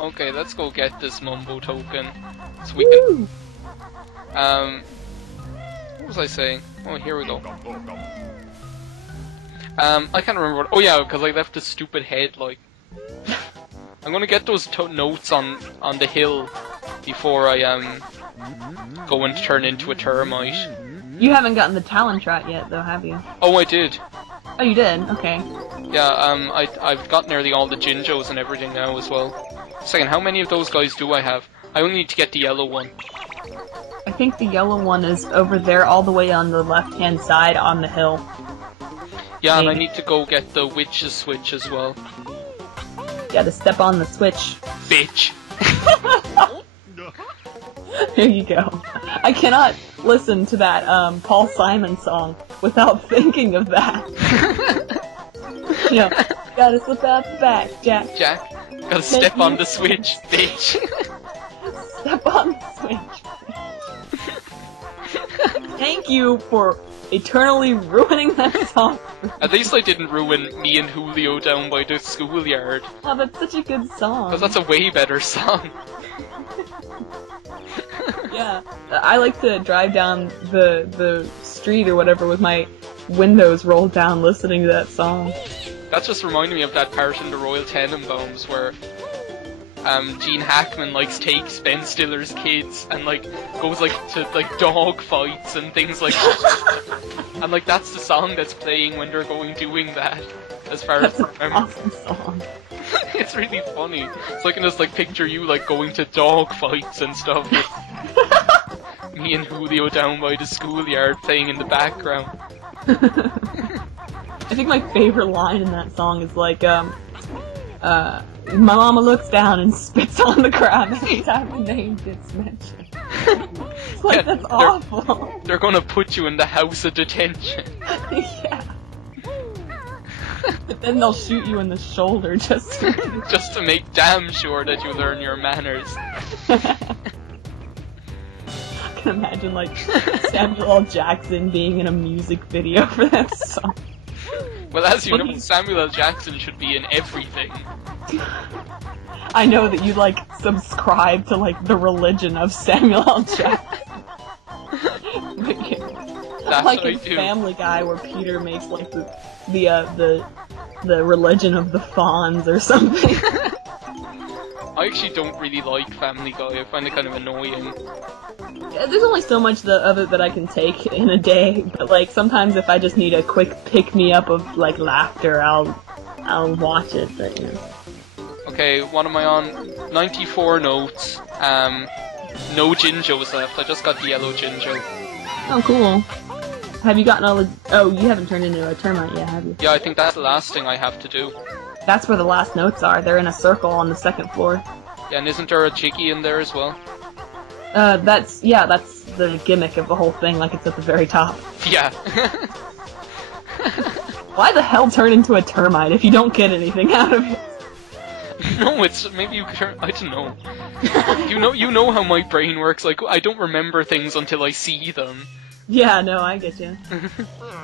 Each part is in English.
Okay, let's go get this Mumbo token. So we can... what was I saying? Oh, here we go. I can't remember what... Oh yeah, because I left this stupid head, like... I'm gonna get those notes on the hill before I, go and turn into a termite. You haven't gotten the talent shot yet, though, have you? Oh, I did. Oh, you did? Okay. Yeah, I've got nearly all the Jinjos and everything now as well. Second, how many of those guys do I have? I only need to get the yellow one. I think the yellow one is over there all the way on the left-hand side on the hill. Yeah, Maybe. and I need to go get the witch's switch as well. You gotta step on the switch. Bitch! There you go. I cannot listen to that Paul Simon song without thinking of that. You know, gotta slip out the back, Jack. Jack, gotta step on the switch, bitch! Step on the switch. Thank you for eternally ruining that song. At least I didn't ruin Me and Julio Down by the Schoolyard. Oh, that's such a good song. Because that's a way better song. Yeah, I like to drive down the street or whatever with my windows rolled down listening to that song. That just reminded me of that part in the Royal Tenenbaums where Gene Hackman takes Ben Stiller's kids and goes to dog fights and things like that. And that's the song that's playing when they're doing that. As far as I remember. Awesome song. It's really funny. So I can just picture you going to dog fights and stuff with Me and Julio Down by the Schoolyard playing in the background. I think my favorite line in that song is my mama looks down and spits on the ground every time the name gets mentioned. It's Yeah, that's awful. They're gonna put you in the house of detention. Yeah. But then they'll shoot you in the shoulder just Just to make damn sure that you learn your manners. I can imagine Samuel L. Jackson being in a music video for that song. Well, as you know, Samuel L. Jackson should be in everything. I know that you subscribe to the religion of Samuel L. Jackson. That's Like what I in do. Family Guy, where Peter makes the religion of the fawns or something. I actually don't really like Family Guy. I find it kind of annoying. Yeah, there's only so much of it that I can take in a day, but sometimes if I just need a quick pick me up of laughter, I'll watch it. But, you know. Okay, what am I on? 94 notes. No Jinjos left. I just got the yellow Jinjo. Oh, cool. Have you gotten all the... Oh, you haven't turned into a termite yet, have you? Yeah, I think that's the last thing I have to do. That's where the last notes are. They're in a circle on the second floor. Yeah, and isn't there a Jiggy in there as well? That's the gimmick of the whole thing, it's at the very top. Yeah. Why the hell turn into a termite if you don't get anything out of it? No, it's maybe you can. I don't know. You know how my brain works. I don't remember things until I see them. Yeah, no, I get you.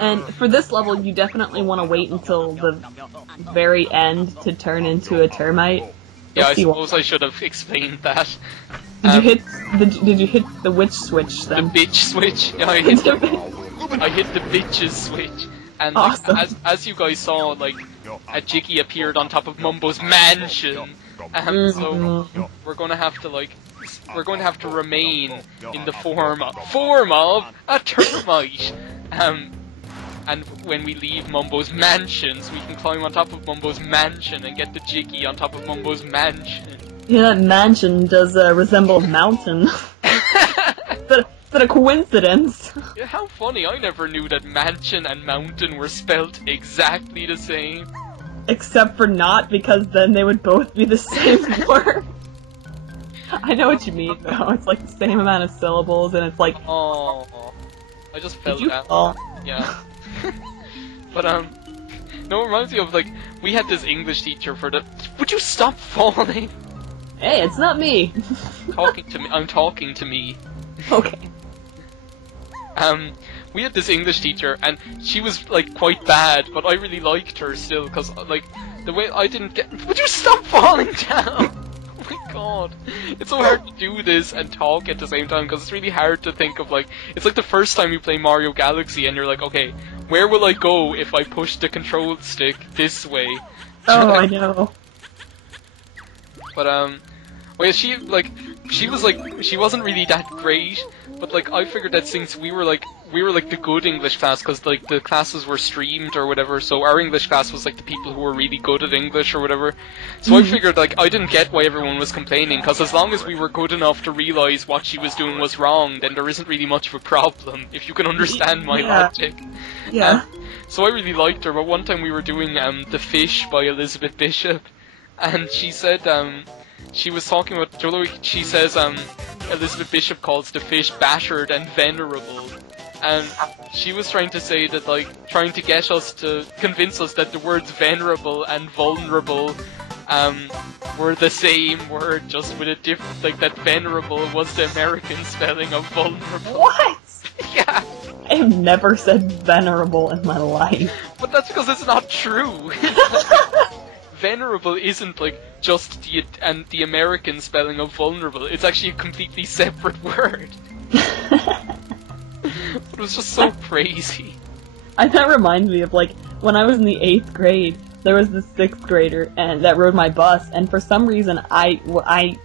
And for this level, you definitely want to wait until the very end to turn into a termite. Yeah, I suppose I should have explained that. Did you hit the witch switch then? The bitch switch. Yeah, I hit the bitch's switch. And awesome. as you guys saw, a Jiggy appeared on top of Mumbo's mansion. So we're gonna have to remain in the form of a termite. And when we leave Mumbo's mansions, we can climb on top of Mumbo's mansion and get the Jiggy on top of Mumbo's mansion. Yeah, that mansion does resemble a mountain. Is that a coincidence? Yeah, how funny, I never knew that mansion and mountain were spelt exactly the same. Except for not, because then they would both be the same word. I know what you mean, though. It's the same amount of syllables, and it's Oh, I just felt that. Oh. Yeah. But, no, it reminds me of, we had this English teacher for the... Would you stop falling? Hey, it's not me. I'm talking to me. Okay. We had this English teacher, and she was, quite bad, but I really liked her still, because, the way I didn't get... Would you stop falling down? Oh my god. It's so hard to do this and talk at the same time, because it's really hard to think of, like, it's like the first time you play Mario Galaxy and you're like, okay, where will I go if I push the control stick this way? Oh, I know. But, well, she wasn't really that great, but, like, I figured that since we were, like, the good English class, because, like, the classes were streamed or whatever, so our English class was, like, the people who were really good at English or whatever. So I figured, like, I didn't get why everyone was complaining, because as long as we were good enough to realise what she was doing was wrong, then there isn't really much of a problem, if you can understand my logic. Yeah. So I really liked her, but one time we were doing, The Fish by Elizabeth Bishop, and she said, she was talking about, she says, Elizabeth Bishop calls the fish battered and venerable. And she was trying to say that, like, trying to get us to convince us that the words venerable and vulnerable were the same word, just with a different, like, that venerable was the American spelling of vulnerable. What? Yeah. I have never said venerable in my life. But that's because it's not true. Venerable isn't, like, just the American spelling of vulnerable. It's actually a completely separate word. It was just so crazy. That reminds me of, like, when I was in the 8th grade, there was this 6th grader that rode my bus, and for some reason I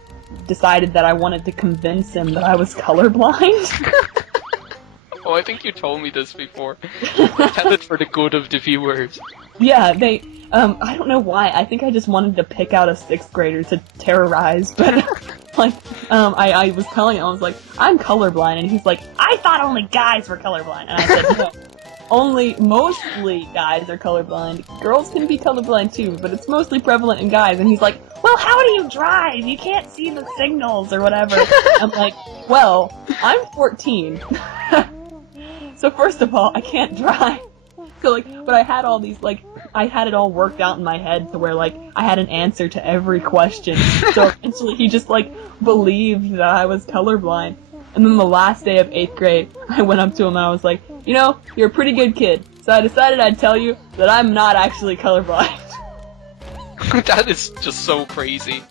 decided that I wanted to convince him that I was colorblind. Oh, I think you told me this before. Tell it for the good of the viewers. Yeah, I don't know why, I think I just wanted to pick out a 6th grader to terrorize, but, like, I was telling him, I was like, I'm colorblind, and he's like, I thought only guys were colorblind, and I said, no, mostly guys are colorblind. Girls can be colorblind too, but it's mostly prevalent in guys, and he's like, well, how do you drive? You can't see the signals, or whatever. I'm like, well, I'm 14. So first of all, I can't drive. So, like, but I had all these, like, I had it all worked out in my head to where, like, I had an answer to every question. So eventually he just, like, believed that I was colorblind. And then the last day of 8th grade, I went up to him and I was like, you know, you're a pretty good kid. So I decided I'd tell you that I'm not actually colorblind. That is just so crazy.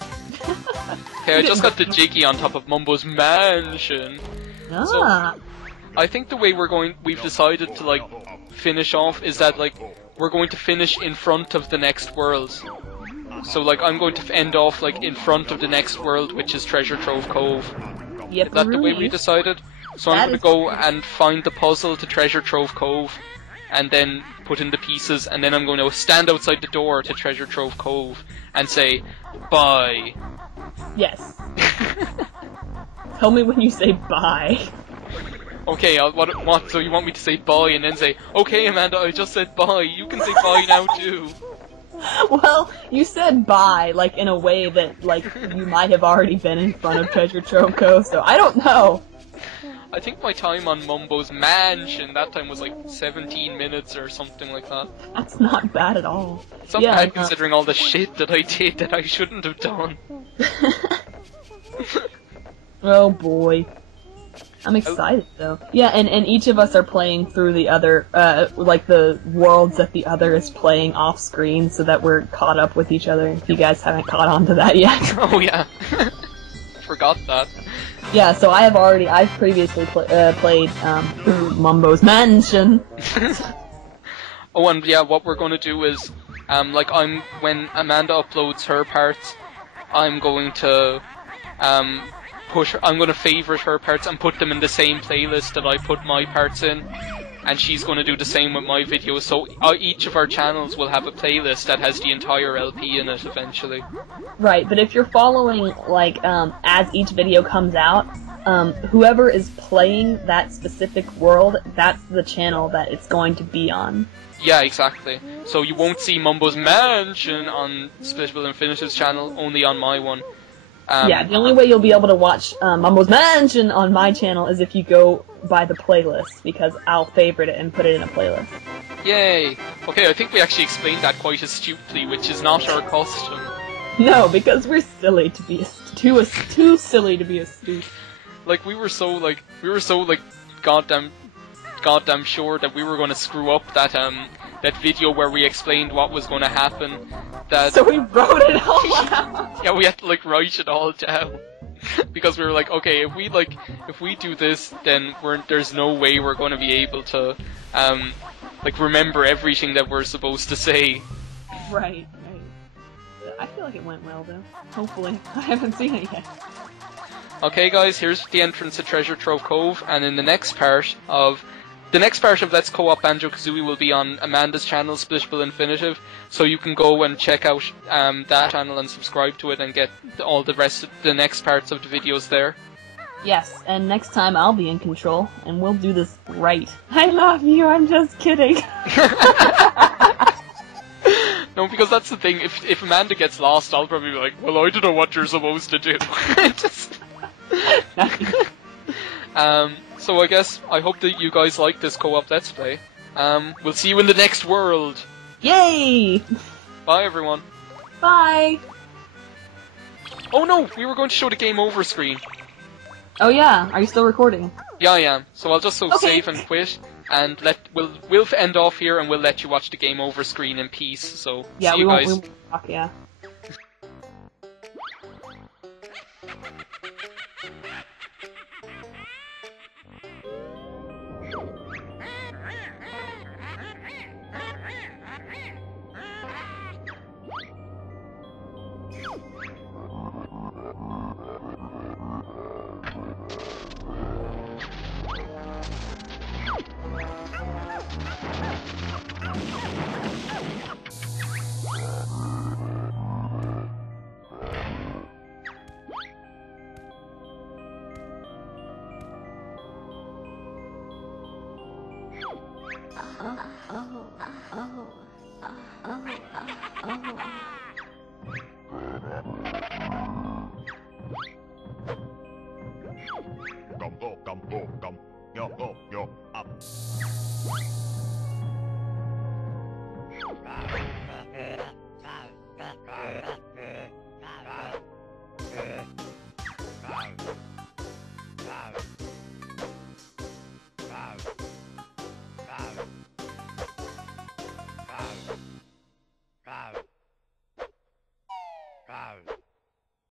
Okay, I just got the Jiggy on top of Mumbo's mansion. Ah. So, I think the way we've decided to, like, finish off is that, like, we're going to finish in front of the next world. So, like, I'm going to end off, like, in front of the next world, which is Treasure Trove Cove. Yep, Is that the way we decided? So I'm going to go and find the puzzle to Treasure Trove Cove, and then put in the pieces, and then I'm going to stand outside the door to Treasure Trove Cove and say, bye. Yes. Tell me when you say bye. Okay, what? So you want me to say bye and then say, okay, Amanda, I just said bye. You can say bye now too. Well, you said bye, like, in a way that, like, you might have already been in front of Treasure Trove Cove, so I don't know. I think my time on Mumbo's mansion, that time was like 17 minutes or something like that. That's not bad at all. It's not bad considering all the shit that I did that I shouldn't have done. Oh boy. I'm excited though. Yeah, and each of us are playing through the other, like the worlds that the other is playing off screen so that we're caught up with each other, if you guys haven't caught on to that yet. Oh yeah. Forgot that. Yeah, so I've previously played through Mumbo's mansion. Oh, and yeah, what we're going to do is, when Amanda uploads her parts, I'm going to, I'm going to favorite her parts and put them in the same playlist that I put my parts in, and she's going to do the same with my videos, so each of our channels will have a playlist that has the entire LP in it eventually. Right, but if you're following, like, as each video comes out, whoever is playing that specific world, that's the channel that it's going to be on. Yeah, exactly. So you won't see Mumbo's mansion on SplitableInfinitive's channel, only on my one. Yeah, the only way you'll be able to watch Mumbo's mansion on my channel is if you go by the playlist, because I'll favorite it and put it in a playlist. Yay! Okay, I think we actually explained that quite astutely, which is not our custom. No, because we're silly to be too silly to be astute. Like we were so goddamn sure that we were going to screw up that that video where we explained what was going to happen, that So we wrote it all out. yeah, we had to like write it all down because we were like, okay, if we do this, then there's no way we're going to be able to like remember everything that we're supposed to say. Right. I feel like it went well though. Hopefully, I haven't seen it yet. Okay, guys, here's the entrance to Treasure Trove Cove, and in the next part of Let's Co-op Banjo-Kazooie will be on Amanda's channel, SplitableInfinitive, so you can go and check out that channel and subscribe to it and get all the rest of the next parts of the videos there. Yes, and next time I'll be in control, and we'll do this right. I love you, I'm just kidding. No, because that's the thing, if Amanda gets lost, I'll probably be like, well, I don't know what you're supposed to do. So I guess, I hope that you guys like this co-op Let's Play. We'll see you in the next world! Yay! Bye, everyone. Bye! Oh no, we were going to show the game over screen. Oh yeah, are you still recording? Yeah, I am. So I'll just Okay. save and quit, and we'll end off here, and we'll let you watch the game over screen in peace. So Yeah, see we you won't, guys. we won't talk, yeah. Oh.